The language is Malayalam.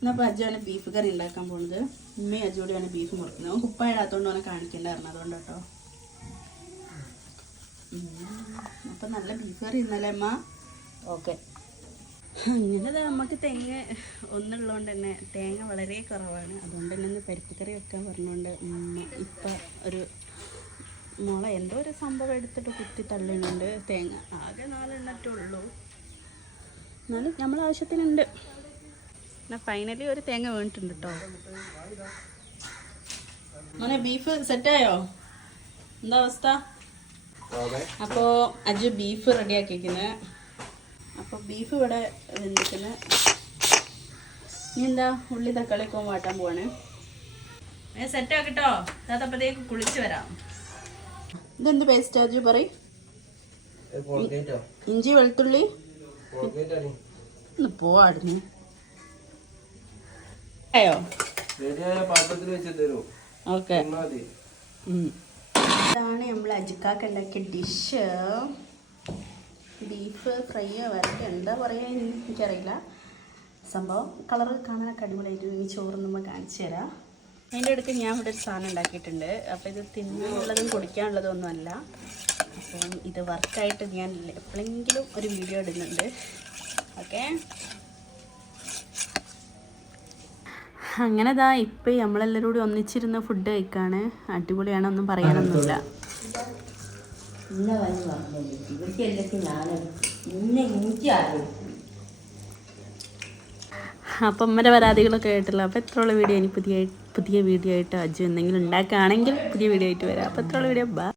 എന്നപ്പോൾ അജുവാണ് ബീഫ് കറി ഉണ്ടാക്കാൻ പോകുന്നത്. ഉമ്മയും അജുകൂടിയാണ് ബീഫ് മുറിക്കുന്നത്. അവൻ കുപ്പ ഇടാത്തതുകൊണ്ട് അവനെ കാണിക്കണ്ടായിരുന്നു, അതുകൊണ്ട് കേട്ടോ. അപ്പം നല്ല ബീഫ് കറി ഇന്നലെ അമ്മ. ഓക്കെ, അങ്ങനെ നമുക്ക് തേങ്ങ ഒന്നുള്ളതുകൊണ്ട് തന്നെ തേങ്ങ വളരെ കുറവാണ്. അതുകൊണ്ട് തന്നെ ഒന്ന് പരിപ്പിക്കറി വെക്കാൻ പറഞ്ഞുകൊണ്ട് ഇപ്പം ഒരു മുള എന്തോ ഒരു സംഭവം എടുത്തിട്ട് കുത്തി തള്ളുന്നുണ്ട്. തേങ്ങ ആകെ 4 എണ്ണറ്റേ ഉള്ളൂ, എന്നാലും നമ്മൾ ആവശ്യത്തിനുണ്ട്. എന്നാൽ ഫൈനലി ഒരു തേങ്ങ വീണിട്ടുണ്ട് കേട്ടോ. മോനെ ബീഫ് സെറ്റായോ? എന്താ അവസ്ഥ? അപ്പോൾ അജു ബീഫ് റെഡിയാക്കിയിരിക്കുന്നത്. അപ്പോൾ ബീഫ് ഇവിടെ വെന്തിരിക്കുന്നത്. ഇനി എന്താ ഉള്ളി തക്കാളിയൊക്കെ വാട്ടാൻ പോവാണ്. സെറ്റാക്കിട്ടോ, അതപ്പോഴത്തേക്ക് കുളിച്ച് വരാം. ഇതെന്ത് പേസ്റ്റ് അജു പറയും? ഇഞ്ചി വെളുത്തുള്ളി ഒന്ന് പോവാടിന്. ഓക്കെ, ഇതാണ് നമ്മൾ അജിക്കാക്ക് ഉണ്ടാക്കിയ ഡിഷ്. ബീഫ് ഫ്രൈ വരട്ടി എന്താ പറയുക എനിക്കറിയില്ല. സംഭവം കളറ് കാണാനൊക്കെ അടിപൊളിയായിട്ട് ഈ ചോറുന്നുമ്പോൾ കാണിച്ചു തരാം. അതിൻ്റെ ഇടയ്ക്ക് ഞാൻ ഇവിടെ ഒരു സാധനം ഉണ്ടാക്കിയിട്ടുണ്ട്. അപ്പോൾ ഇത് തിന്നാനുള്ളതും കുടിക്കാനുള്ളതും ഒന്നുമല്ല. അപ്പം ഇത് വർക്കായിട്ട് ഞാൻ എപ്പോഴെങ്കിലും ഒരു വീഡിയോ ഇടുന്നുണ്ട്. ഓക്കെ, അങ്ങനെ ദാ ഇപ്പം നമ്മളെല്ലാവരും കൂടി ഒന്നിച്ചിരുന്ന് ഫുഡ് കഴിക്കാണ്. അടിപൊളിയാണ്, ഒന്നും പറയാനൊന്നുമില്ല. അപ്പം അമ്മയുടെ പരാതികളൊക്കെ കേട്ടില്ല. അപ്പോൾ എത്രയുള്ള വീഡിയോ ഇനി പുതിയ വീഡിയോ ആയിട്ട് അജു എന്തെങ്കിലും ഉണ്ടാക്കുകയാണെങ്കിൽ പുതിയ വീഡിയോ ആയിട്ട് വരാം. അപ്പോൾ എത്രയുള്ള വീഡിയോ.